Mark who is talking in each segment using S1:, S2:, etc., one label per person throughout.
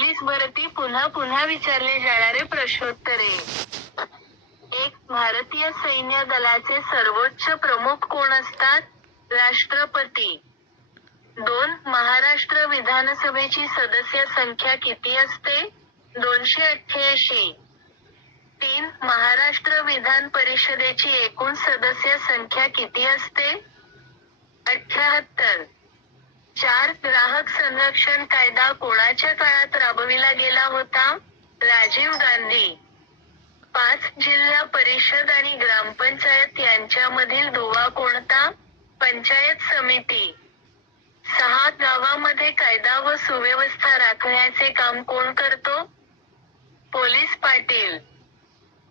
S1: Police भरती पुन्हा पुन्हा विचारले जाणारे प्रश्नोत्तरे. एक भारतीय सैन्य दलाचे सर्वोच्च प्रमुख कोण असतात? राष्ट्रपती. दोन महाराष्ट्र विधानसभेची सदस्य संख्या किती असते? दोनशे अठ्ठ्याऐंशी. तीन महाराष्ट्र विधान परिषदेची एकूण सदस्य संख्या किती असते? अठ्याहत्तर. चार ग्राहक संरक्षण कायदा कोणाच्या काळात राबविला गेला होता? राजीव गांधी. पाच जिल्हा परिषद आणि ग्रामपंचायत यांच्यामधील दुवा कोणता? पंचायत समिती. सहा गावामध्ये कायदा व सुव्यवस्था राखण्याचे काम कोण करतो? पोलीस पाटील.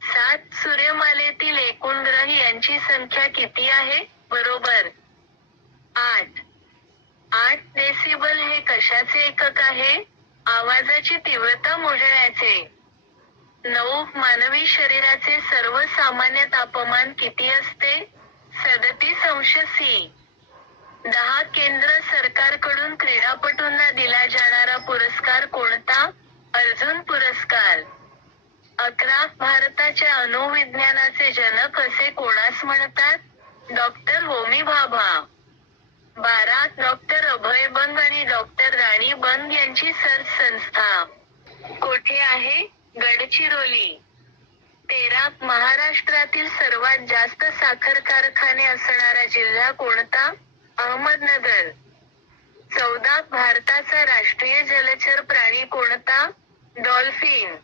S1: सात सूर्यमालेतील एकूण ग्रह यांची संख्या किती आहे? बरोबर. आठ. आठ डेसिबल हे कशाचे एकक आहे? आवाजाची तीव्रता मोजण्याचे. नऊ मानवी शरीराचे सर्वसामान्य तापमान किती असते? सदतीस अंश सी दहा केंद्र सरकारकडून क्रीडापटूंना दिला जाणारा पुरस्कार कोणता? अर्जुन पुरस्कार. अकरा भारताच्या अणुविज्ञानाचे जनक असे कोणास म्हणतात? डॉक्टर होमी भाभा. बारा डॉक्टर अभय बंद आणि डॉक्टर राणी बंग यांची सर संस्था. कोठे आहे? गडचिरोली. तेरा महाराष्ट्रातील सर्वात जास्त साखर कारखाने असणारा जिल्हा कोणता? अहमदनगर. चौदा भारताचा राष्ट्रीय जलचर प्राणी कोणता? डॉल्फिन.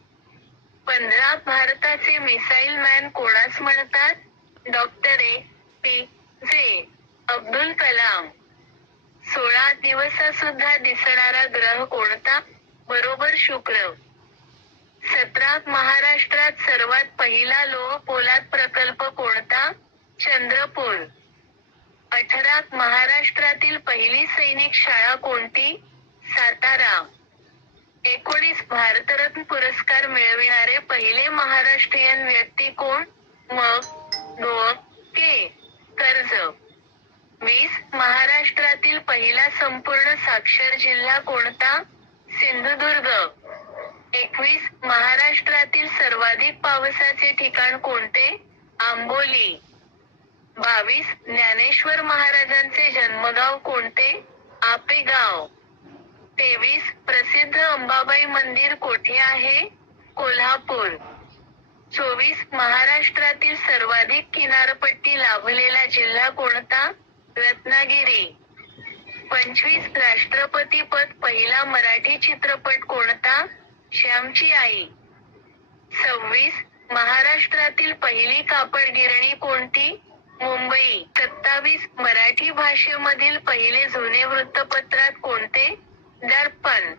S1: पंधरा भारताचे मिसाईल मॅन कोणास म्हणतात? Doctor A. P. J. Abdul Kalam. सोळा दिवसा सुद्धा दिसणारा ग्रह कोणता? बरोबर शुक्र. सतरा महाराष्ट्रात सर्वात पहिला लोह पोलाद प्रकल्प कोणता? चंद्रपूर. अठरा महाराष्ट्रातील पहिली सैनिक शाळा कोणती? सातारा. एकोणीस भारतरत्न पुरस्कार मिळविणारे पहिले महाराष्ट्रीयन व्यक्ती कोण? मग के कर्ज. वीस महाराष्ट्रातील पहिला संपूर्ण साक्षर जिल्हा कोणता? सिंधुदुर्ग. एकवीस. महाराष्ट्रातील सर्वाधिक पावसाचे ठिकाण कोणते? आंबोली. बावीस. ज्ञानेश्वर महाराजांचे जन्मगाव कोणते? आपेगाव. तेवीस. प्रसिद्ध अंबाबाई मंदिर कोठे आहे? कोल्हापूर. चोवीस. महाराष्ट्रातील सर्वाधिक किनारपट्टी लाभलेला जिल्हा कोणता? रत्नागिरी. पंचवीस राष्ट्रपती पद पहिला मराठी चित्रपट कोणता? श्यामची आई. सव्वीस महाराष्ट्रातील पहिली कापड गिरणी कोणती? मुंबई. सत्तावीस मराठी भाषेमधील पहिले जुने वृत्तपत्रात कोणते? दर्पण.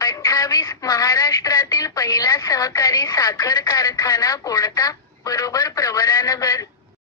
S1: अठ्ठावीस महाराष्ट्रातील पहिला सहकारी साखर कारखाना कोणता? बरोबर प्रवरानगर.